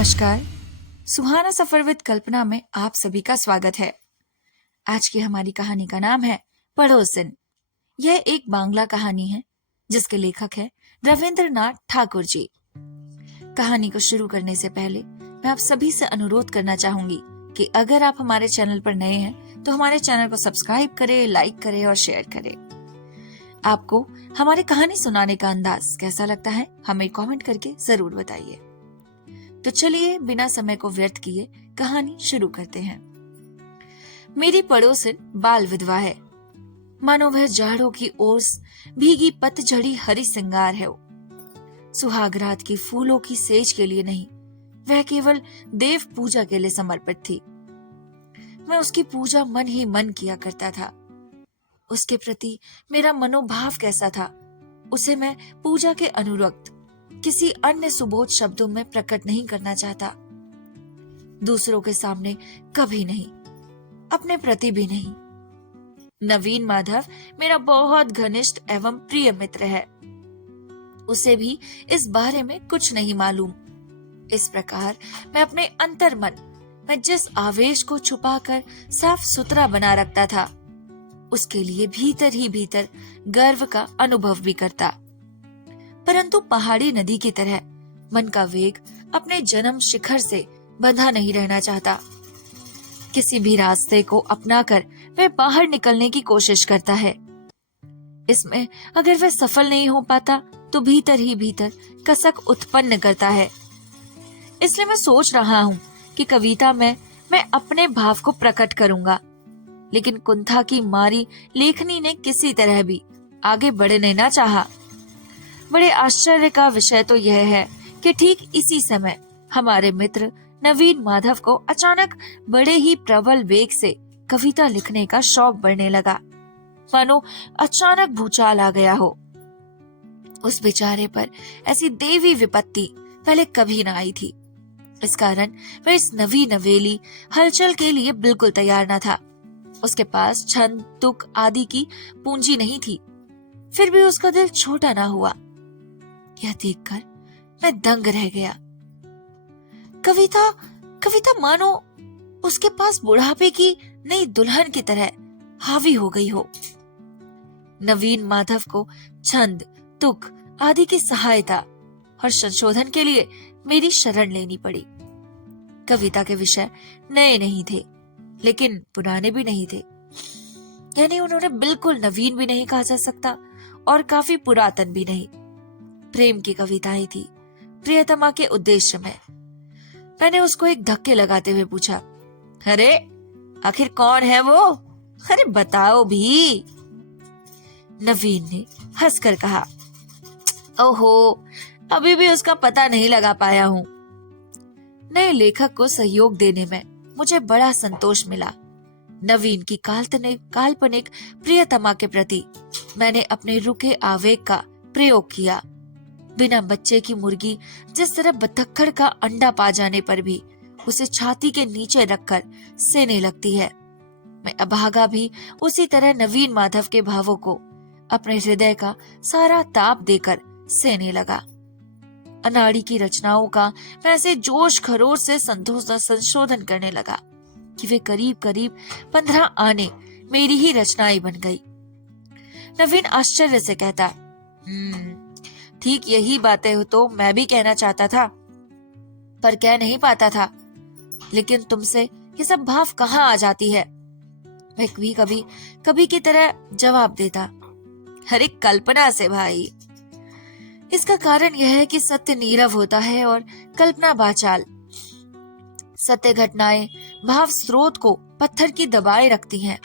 नमस्कार। सुहाना सफर विद कल्पना में आप सभी का स्वागत है। आज की हमारी कहानी का नाम है पड़ोसिन। यह एक बांग्ला कहानी है जिसके लेखक है रविंद्रनाथ ठाकुर जी। कहानी को शुरू करने से पहले मैं आप सभी से अनुरोध करना चाहूंगी कि अगर आप हमारे चैनल पर नए हैं तो हमारे चैनल को सब्सक्राइब करें, लाइक करें और शेयर करें। आपको हमारी कहानी सुनाने का अंदाज कैसा लगता है हमें कमेंट करके जरूर बताइए। तो चलिए बिना समय को व्यर्थ किए कहानी शुरू करते हैं। मेरी पड़ोसिन बाल विधवा है। मानो वह जाड़ों की ओस भीगी पतझड़ी हरी सिंगार है। सुहागरात की फूलों की सेज के लिए नहीं, वह केवल देव पूजा के लिए समर्पित थी। मैं उसकी पूजा मन ही मन किया करता था। उसके प्रति मेरा मनोभाव कैसा था, उसे मैं पूजा के अनुरक्त किसी अन्य सुबोध शब्दों में प्रकट नहीं करना चाहता। दूसरों के सामने कभी नहीं, अपने प्रति भी नहीं। नवीन माधव मेरा बहुत घनिष्ठ एवं प्रिय मित्र है। उसे भी इस बारे में कुछ नहीं मालूम। इस प्रकार मैं अपने अंतर्मन में जिस आवेश को छुपाकर साफ सुथरा बना रखता था, उसके लिए भीतर ही भीतर गर्व का अनुभव भी करता। परंतु पहाड़ी नदी की तरह मन का वेग अपने जन्म शिखर से बंधा नहीं रहना चाहता। किसी भी रास्ते को अपनाकर वह बाहर निकलने की कोशिश करता है। इसमें अगर वह सफल नहीं हो पाता तो भीतर ही भीतर कसक उत्पन्न करता है। इसलिए मैं सोच रहा हूँ कि कविता में मैं अपने भाव को प्रकट करूंगा, लेकिन कुंठा की मारी लेखनी ने किसी तरह भी आगे बढ़ने न चाहा। बड़े आश्चर्य का विषय तो यह है कि ठीक इसी समय हमारे मित्र नवीन माधव को अचानक बड़े ही प्रबल वेग से कविता लिखने का शौक बढ़ने लगा। मानो अचानक भूचाल आ गया हो। उस बेचारे पर ऐसी देवी विपत्ति पहले कभी ना आई थी। इस कारण वह इस नवी नवेली हलचल के लिए बिल्कुल तैयार न था। उसके पास छंद तुक आदि की पूंजी नहीं थी। फिर भी उसका दिल छोटा ना हुआ। यह देखकर मैं दंग रह गया। कविता मानो उसके पास बुढ़ापे की नई दुल्हन की तरह हावी हो गई हो। नवीन माधव को छंद तुक आदि की सहायता और संशोधन के लिए मेरी शरण लेनी पड़ी। कविता के विषय नए नहीं थे, लेकिन पुराने भी नहीं थे। यानी उन्होंने बिल्कुल नवीन भी नहीं कहा जा सकता और काफी पुरातन भी नहीं। प्रेम की कविताएं थी, प्रियतमा के उद्देश्य में। मैंने उसको एक धक्के लगाते हुए पूछा, अरे आखिर कौन है वो? अरे बताओ भी। नवीन ने हंसकर कहा, ओहो, अभी भी उसका पता नहीं लगा पाया हूँ। नए लेखक को सहयोग देने में मुझे बड़ा संतोष मिला। नवीन की काल्पनिक प्रियतमा के प्रति मैंने अपने रुके आवेग का प्रयोग किया। बिना बच्चे की मुर्गी जिस तरह बतक्खड़ का अंडा पा जाने पर भी उसे छाती के नीचे रखकर सेने लगती है, मैं अभागा भी उसी तरह नवीन माधव के भावों को अपने हृदय का सारा ताप देकर सेने लगा। अनाड़ी की रचनाओं का मैं ऐसे जोश खरोश से संशोधन करने लगा कि वे करीब करीब 15 आने मेरी ही रचनाएं बन गई। नवीन आश्चर्य से कहता, ठीक यही बातें हो तो मैं भी कहना चाहता था, पर कह नहीं पाता था। लेकिन तुमसे ये सब भाव कहाँ आ जाती है? मैं कभी की तरह जवाब देता, अरे कल्पना से भाई। इसका कारण यह है कि सत्य नीरव होता है और कल्पना बाचाल। सत्य घटनाएं भाव स्रोत को पत्थर की दबाए रखती हैं,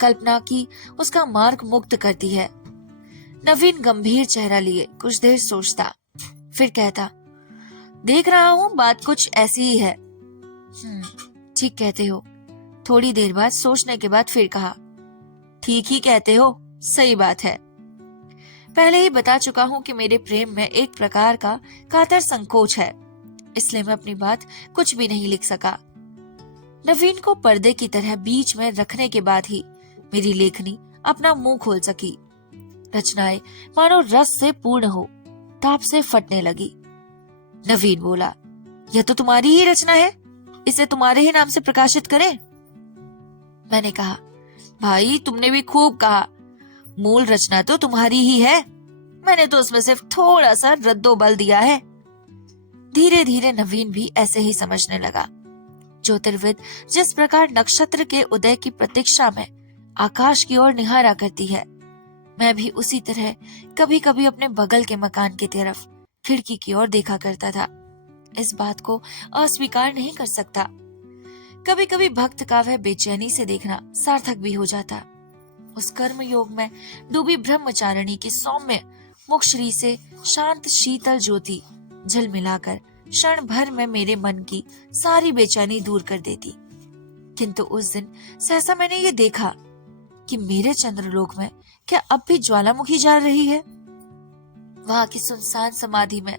कल्पना की उसका मार्ग मुक्त करती है। नवीन गंभीर चेहरा लिए कुछ देर सोचता, फिर कहता, देख रहा हूँ बात कुछ ऐसी ही है। ठीक कहते हो। थोड़ी देर बाद सोचने के बाद फिर कहा, ठीक ही कहते हो, सही बात है। पहले ही बता चुका हूँ कि मेरे प्रेम में एक प्रकार का कातर संकोच है, इसलिए मैं अपनी बात कुछ भी नहीं लिख सका। नवीन को पर्दे की तरह बीच में रखने के बाद ही मेरी लेखनी अपना मुंह खोल सकी। रचनाएं मानो रस से पूर्ण हो, ताप से फटने लगी। नवीन बोला, यह तो तुम्हारी ही रचना है, इसे तुम्हारे ही नाम से प्रकाशित करें। मैंने कहा, भाई तुमने भी खूब कहा, मूल रचना तो तुम्हारी ही है, मैंने तो उसमें सिर्फ थोड़ा सा रद्दो बल दिया है। धीरे धीरे नवीन भी ऐसे ही समझने लगा। ज्योतिर्विद जिस प्रकार नक्षत्र के उदय की प्रतीक्षा में आकाश की ओर निहारा करती है, मैं भी उसी तरह कभी कभी अपने बगल के मकान की तरफ खिड़की की ओर देखा करता था। इस बात को अस्वीकार नहीं कर सकता। कभी कभी भक्त का वह बेचैनी से देखना सार्थक भी हो जाता। उस कर्म योग में डूबी ब्रह्मचारिणी की सौम्य मुखश्री से शांत शीतल ज्योति झलमिलाकर क्षण भर में मेरे मन की सारी बेचैनी दूर कर देती। किंतु उस दिन सहसा मैंने ये देखा कि मेरे चंद्रलोक में क्या अब भी ज्वालामुखी जल रही है। वहां की सुनसान समाधि में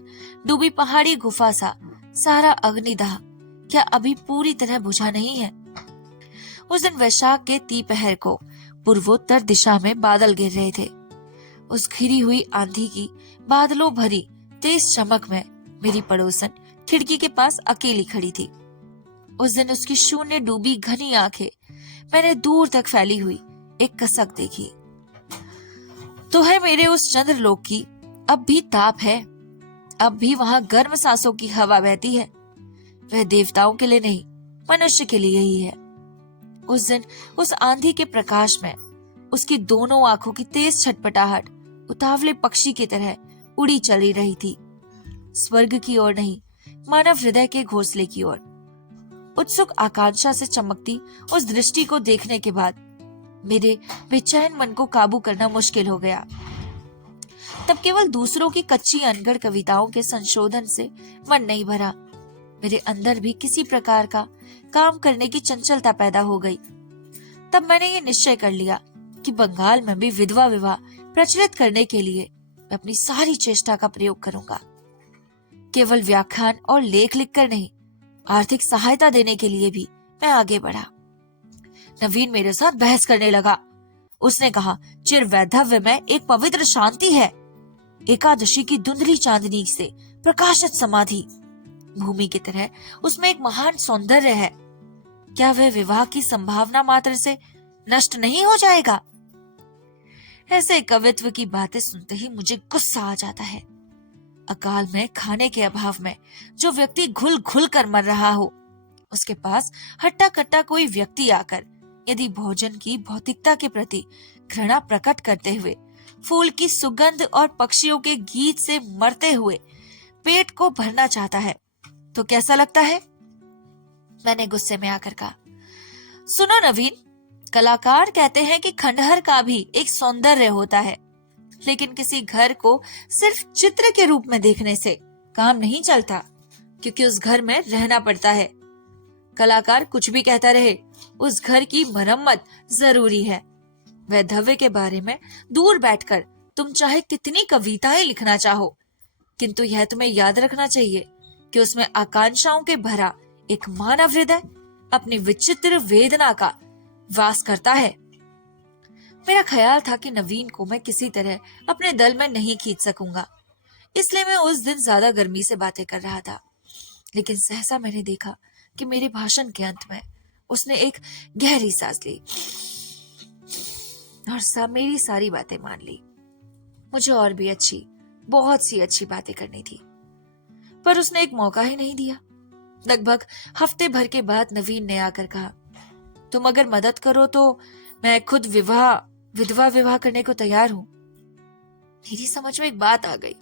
डूबी पहाड़ी गुफा सा सारा अग्निदाह क्या अभी पूरी तरह बुझा नहीं है। उस दिन वैशाख के तीपहर को पूर्वोत्तर दिशा में बादल गिर रहे थे। उस घिरी हुई आंधी की बादलों भरी तेज चमक में मेरी पड़ोसन खिड़की के पास अकेली खड़ी थी। उस दिन उसकी शून्य डूबी घनी आंखें मैंने दूर तक फैली हुई एक कसक देखी। तो है मेरे उस चंद्रलोक की अब भी ताप है, अब भी वहां गर्म सांसों की हवा बहती है। वह देवताओं के लिए नहीं, मनुष्य के लिए ही है। उस दिन उस आंधी के प्रकाश में उसकी दोनों आंखों की तेज छटपटाहट उतावले पक्षी की तरह उड़ी चली रही थी, स्वर्ग की ओर नहीं, मानव हृदय के घोंसले की ओर। उत्सुक आकांक्षा से चमकती उस दृष्टि को देखने के बाद मेरे बेचैन मन को काबू करना मुश्किल हो गया। तब केवल दूसरों की कच्ची अनगढ़ कविताओं के संशोधन से मन नहीं भरा, मेरे अंदर भी किसी प्रकार का काम करने की चंचलता पैदा हो गई। तब मैंने ये निश्चय कर लिया कि बंगाल में भी विधवा विवाह प्रचलित करने के लिए मैं अपनी सारी चेष्टा का प्रयोग करूंगा। केवल व्याख्यान और लेख लिखकर नहीं, आर्थिक सहायता देने के लिए भी मैं आगे बढ़ा। नवीन मेरे साथ बहस करने लगा। उसने कहा, चिरवैधव्य में एक पवित्र शांति है, एकादशी की धुंधली चांदनी से प्रकाशित समाधि, भूमि की तरह उसमें एक महान सौंदर्य है। क्या वह विवाह की संभावना मात्र से नष्ट नहीं हो जाएगा? ऐसे कवित्व की बातें सुनते ही मुझे गुस्सा आ जाता है। अकाल में खाने के अभाव में जो व्यक्ति घुल घुल कर मर रहा हो, उसके पास हट्टा कट्टा कोई व्यक्ति आकर यदि भोजन की भौतिकता के प्रति घृणा प्रकट करते हुए फूल की सुगंध और पक्षियों के गीत से मरते हुए पेट को भरना चाहता है तो कैसा लगता है? मैंने गुस्से में आकर कहा, सुनो नवीन, कलाकार कहते हैं कि खंडहर का भी एक सौंदर्य होता है, लेकिन किसी घर को सिर्फ चित्र के रूप में देखने से काम नहीं चलता, क्योंकि उस घर में रहना पड़ता है। कलाकार कुछ भी कहता रहे, उस घर की मरम्मत जरूरी है। वैधव्य के बारे में दूर बैठकर तुम चाहे कितनी कविताएं लिखना चाहो, किंतु यह तुम्हें याद रखना चाहिए कि उसमें आकांक्षाओं के भरा एक मानव हृदय अपनी विचित्र वेदना का वास करता है। मेरा ख्याल था कि नवीन को मैं किसी तरह अपने दल में नहीं खींच सकूंगा, इसलिए मैं उस दिन ज्यादा गर्मी से बातें कर रहा था। लेकिन सहसा मैंने देखा कि मेरे भाषण के अंत में उसने एक गहरी सांस ली और मेरी सारी बातें मान ली। मुझे और भी बहुत सी अच्छी बातें करनी थी, पर उसने एक मौका ही नहीं दिया। लगभग हफ्ते भर के बाद नवीन ने आकर कहा, तुम अगर मदद करो तो मैं खुद विधवा विवाह करने को तैयार हूं। मेरी समझ में एक बात आ गई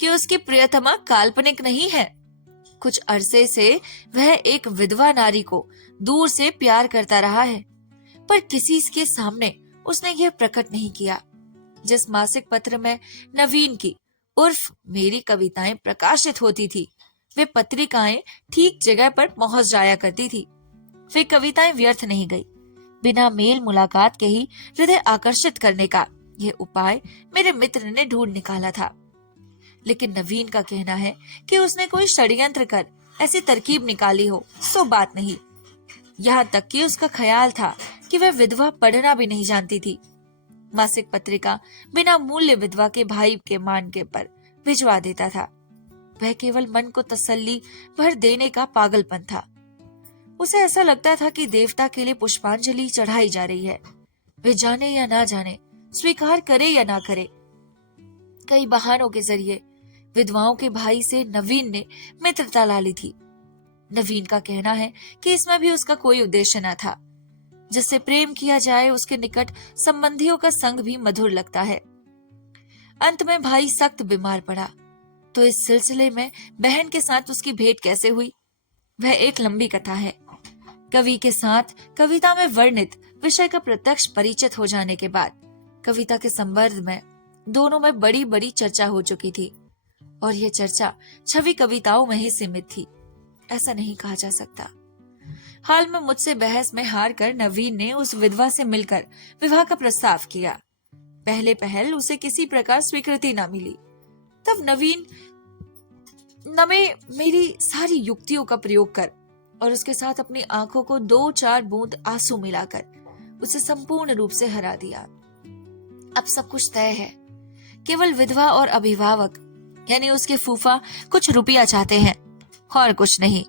कि उसकी प्रियतमा काल्पनिक नहीं है। कुछ अरसे से वह एक विधवा नारी को दूर से प्यार करता रहा है, पर किसी के सामने उसने यह प्रकट नहीं किया। जिस मासिक पत्र में नवीन की उर्फ मेरी कविताएं प्रकाशित होती थी, वे पत्रिकाएं ठीक जगह पर पहुंच जाया करती थी। वे कविताएं व्यर्थ नहीं गई। बिना मेल मुलाकात के ही हृदय आकर्षित करने का यह उपाय मेरे मित्र ने ढूंढ निकाला था। लेकिन नवीन का कहना है कि उसने कोई षड्यंत्र कर ऐसी तरकीब निकाली हो, सो बात नहीं। यहाँ तक कि उसका ख्याल था कि वह विधवा पढ़ना भी नहीं जानती थी। मासिक पत्रिका बिना मूल्य विधवा के भाई के मान के पर भिजवा देता था। वह केवल मन को तसल्ली भर देने का पागलपन था। उसे ऐसा लगता था कि देवता के लिए पुष्पांजलि चढ़ाई जा रही है। वे जाने या ना जाने, स्वीकार करे या ना करे, कई बहानों के जरिए विधवाओं के भाई से नवीन ने मित्रता ला ली थी। नवीन का कहना है कि इसमें भी उसका कोई उद्देश्य न था। जिससे प्रेम किया जाए उसके निकट संबंधियों का संग भी मधुर लगता है। अंत में भाई सख्त बीमार पड़ा, तो इस सिलसिले में बहन के साथ उसकी भेंट कैसे हुई, वह एक लंबी कथा है। कवि के साथ कविता में वर्णित विषय का प्रत्यक्ष परिचित हो जाने के बाद कविता के संबंध में दोनों में बड़ी बड़ी चर्चा हो चुकी थी, और यह चर्चा छवि कविताओं में ही सीमित थी, ऐसा नहीं कहा जा सकता। हाल में मुझसे बहस में हार कर नवीन ने उस विधवा से मिलकर विवाह का प्रस्ताव किया। पहले पहल उसे किसी प्रकार स्वीकृति न मिली। तब नवीन मेरी सारी युक्तियों का प्रयोग कर और उसके साथ अपनी आंखों को 2-4 बूंद आंसू मिलाकर उसे संपूर्ण रूप से हरा दिया। अब सब कुछ तय है। केवल विधवा और अभिभावक यानी उसके फूफा कुछ रुपया चाहते हैं और कुछ नहीं।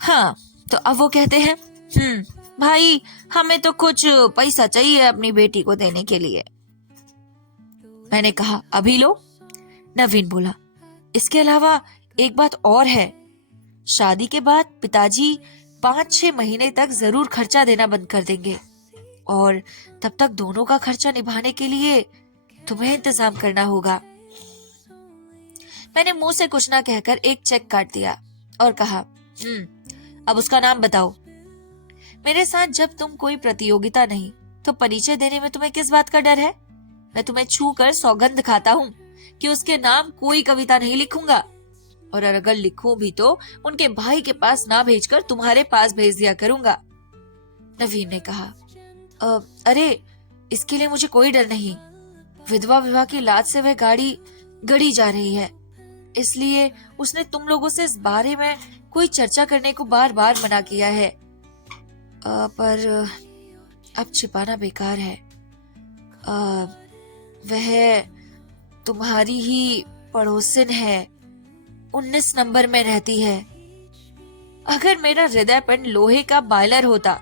हाँ, तो अब वो कहते हैं, भाई हमें तो कुछ पैसा चाहिए अपनी बेटी को देने के लिए। मैंने कहा, अभी लो। नवीन बोला, इसके अलावा एक बात और है। शादी के बाद पिताजी 5-6 महीने तक जरूर खर्चा देना बंद कर देंगे, और तब तक दोनों का खर्चा निभाने के लिए तुम्हें इंतजाम करना होगा। मैंने मुंह से कुछ ना कहकर एक चेक काट दिया और कहा, अब उसका नाम बताओ। मेरे साथ जब तुम कोई प्रतियोगिता नहीं तो परिचय देने में तुम्हें किस बात का डर है? मैं तुम्हें छू कर सौगंध खाता हूँ कि उसके नाम कोई कविता नहीं लिखूंगा, और अगर लिखूं भी तो उनके भाई के पास ना भेजकर तुम्हारे पास भेज दिया करूंगा। नवीन ने कहा, अरे इसके लिए मुझे कोई डर नहीं। विधवा विवाह की लाज से वह गाड़ी गड़ी जा रही है, इसलिए उसने तुम लोगों से इस बारे में कोई चर्चा करने को बार बार मना किया है। पर अब छिपाना बेकार है। वह तुम्हारी ही पड़ोसिन है, 19 नंबर में रहती है। अगर मेरा हृदयपन लोहे का बॉयलर होता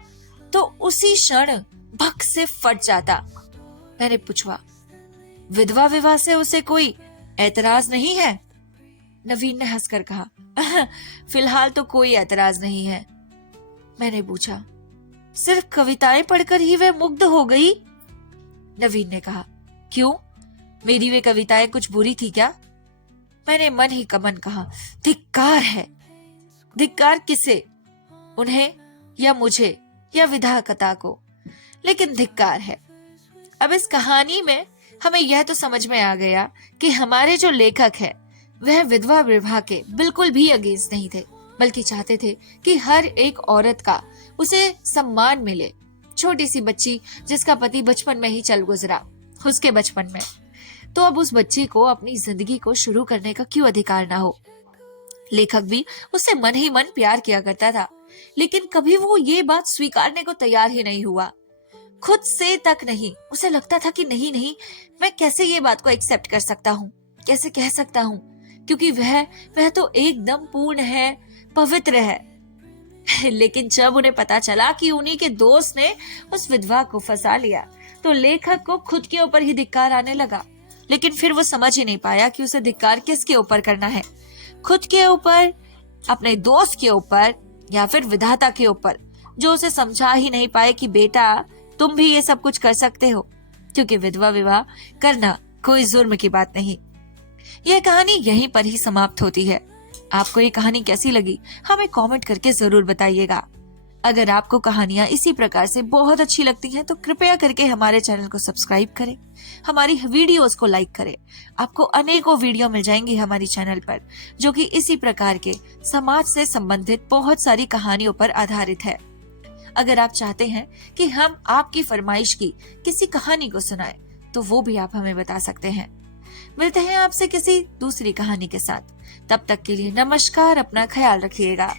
तो उसी क्षण भक से फट जाता। मैंने पूछा, विधवा विवाह से उसे कोई ऐतराज नहीं है? नवीन ने हंसकर कहा, फिलहाल तो कोई ऐतराज नहीं है। मैंने पूछा, सिर्फ कविताएं पढ़कर ही वह मुग्ध हो गई? नवीन ने कहा, क्यों, मेरी वे कविताएं कुछ बुरी थी क्या? मैंने मन ही कमन कहा, धिक्कार है। धिक्कार किसे? उन्हें या मुझे या विधाता को? लेकिन धिक्कार है। अब इस कहानी में हमें यह तो समझ में आ गया कि हमारे जो लेखक है वह विधवा विवाह के बिल्कुल भी अगेंस्ट नहीं थे, बल्कि चाहते थे कि हर एक औरत का उसे सम्मान मिले। छोटी सी बच्ची जिसका पति बचपन में ही चल गुजरा, उसके बचपन में, तो अब उस बच्ची को अपनी जिंदगी को शुरू करने का क्यों अधिकार ना हो? लेखक भी उससे मन ही मन प्यार किया करता था, लेकिन कभी वो ये बात स्वीकारने को तैयार ही नहीं हुआ, खुद से तक नहीं। उसे लगता था कि नहीं, मैं कैसे ये बात को एक्सेप्ट कर सकता हूँ, कैसे कह सकता हूँ, क्योंकि वह तो एकदम पूर्ण है, पवित्र है। लेकिन जब उन्हें पता चला कि उन्हीं के दोस्त ने उस विधवा को फंसा लिया, तो लेखक को खुद के ऊपर ही धिक्कार आने लगा। लेकिन फिर वो समझ ही नहीं पाया कि उसे धिक्कार किसके ऊपर करना है, खुद के ऊपर, अपने दोस्त के ऊपर, या फिर विधाता के ऊपर, जो उसे समझा ही नहीं पाए कि बेटा तुम भी ये सब कुछ कर सकते हो, क्योंकि विधवा विवाह करना कोई जुर्म की बात नहीं। यह कहानी यहीं पर ही समाप्त होती है। आपको ये कहानी कैसी लगी हमें कमेंट करके जरूर बताइएगा। अगर आपको कहानियां इसी प्रकार से बहुत अच्छी लगती हैं तो कृपया करके हमारे चैनल को सब्सक्राइब करें, हमारी वीडियोस को लाइक करें। आपको अनेकों वीडियो मिल जाएंगी हमारी चैनल पर, जो कि इसी प्रकार के समाज से संबंधित बहुत सारी कहानियों पर आधारित है। अगर आप चाहते हैं कि हम आपकी फरमाइश की किसी कहानी को सुनाएं, तो वो भी आप हमें बता सकते हैं। मिलते हैं आपसे किसी दूसरी कहानी के साथ। तब तक के लिए नमस्कार, अपना ख्याल रखिएगा।